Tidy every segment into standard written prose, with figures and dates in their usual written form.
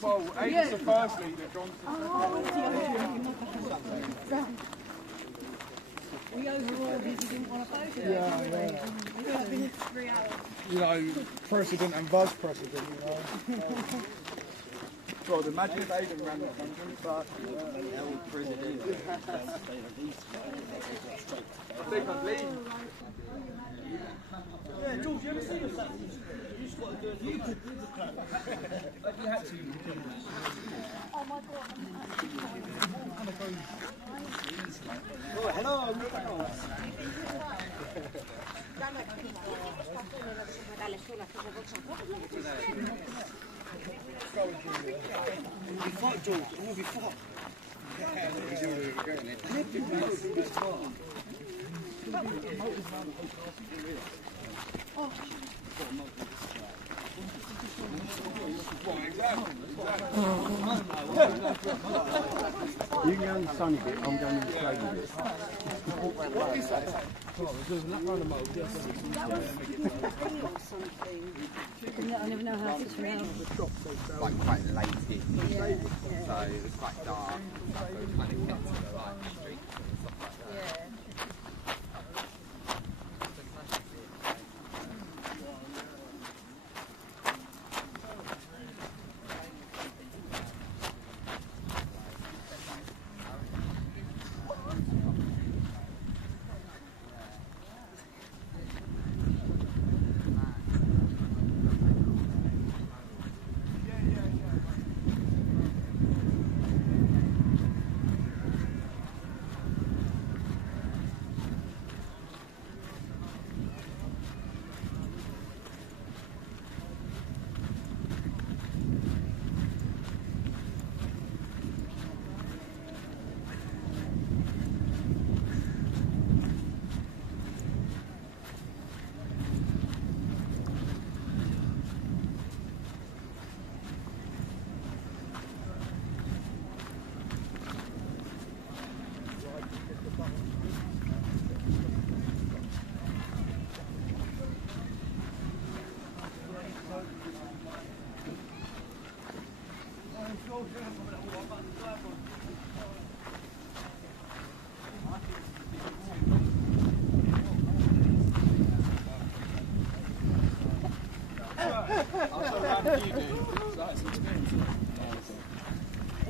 Well, Aiden's the first leader, Johnson. We overall he didn't want to photo. Yeah. It could have been 3 hours. You know, precedent and buzz precedent, you know. God, imagine if Aiden ran that country, but... I think I'd leave. Yeah, George, you ever seen a Saturday? You just got to do it. You could do the plan. If you had to, you could. Oh my God. Oh, hello. Before George, oh, before. You can go in the sunny bit, I'm going in the shady bit. What is that? I never know how to smell. Like quite late-ish, so it was quite dark, so it kind of kept to the right street and stuff like that.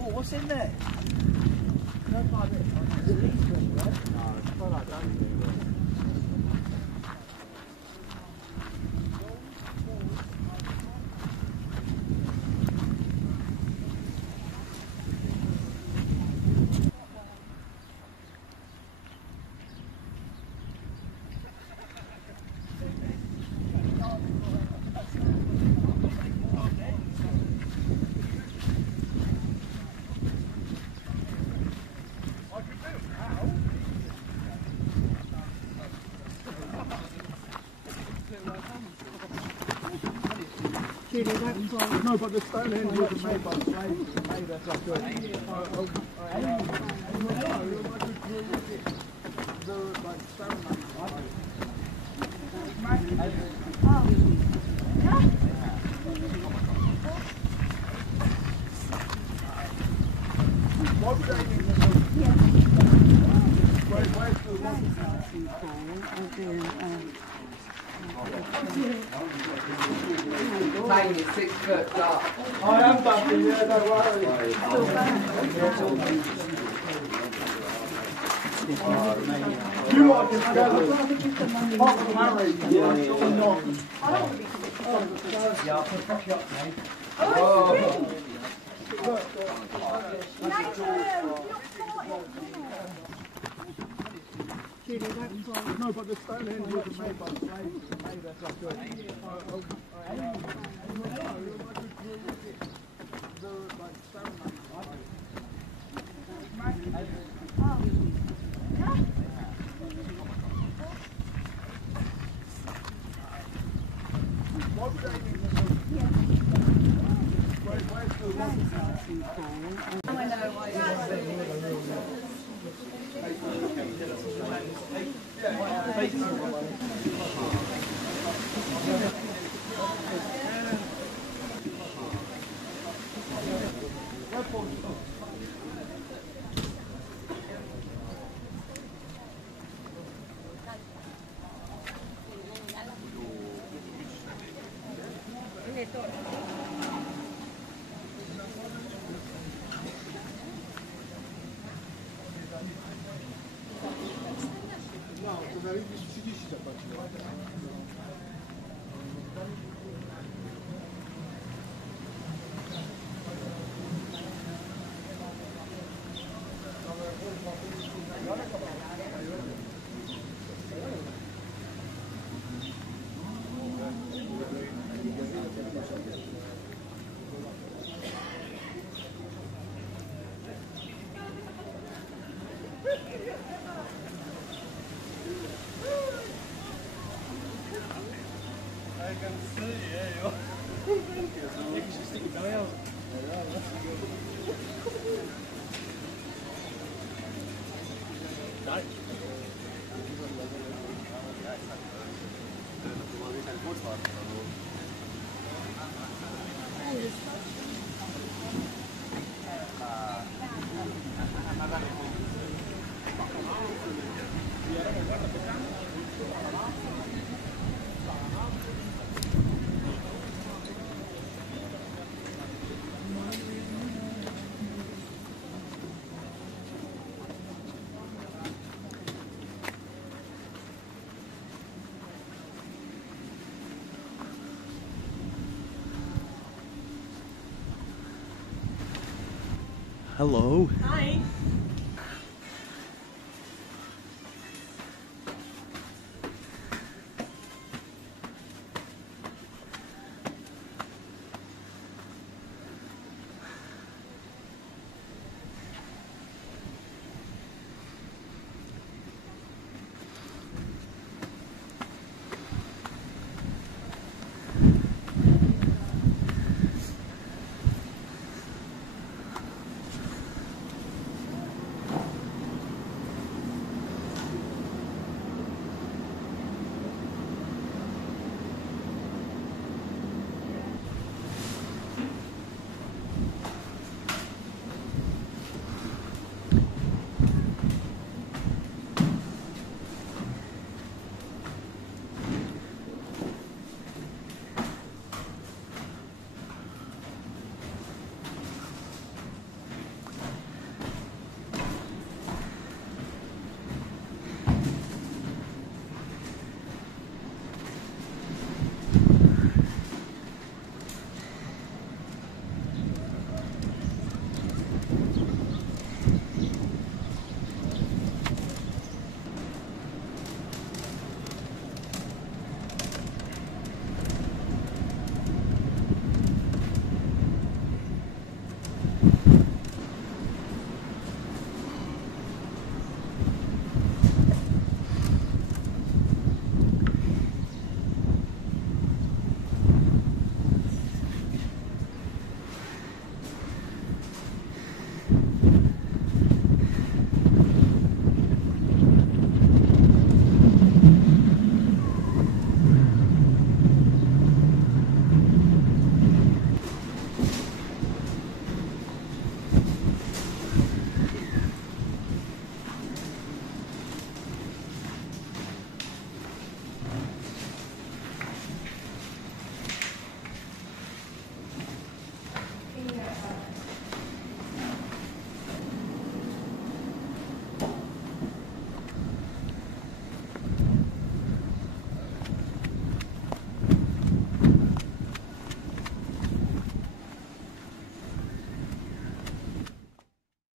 Oh, what's in there? Julie, don't fall. No, but the Stonehenge wasn't made by slaves. It was made as like Playing is 6 foot dark. I am dumping, yeah, don't worry. You are together. Pop Harry, you're not. Yeah, I'll put coffee up, mate. Julie, don't fall. No, but the Stonehenge wasn't made by slaves. It was made as Hello. Hi.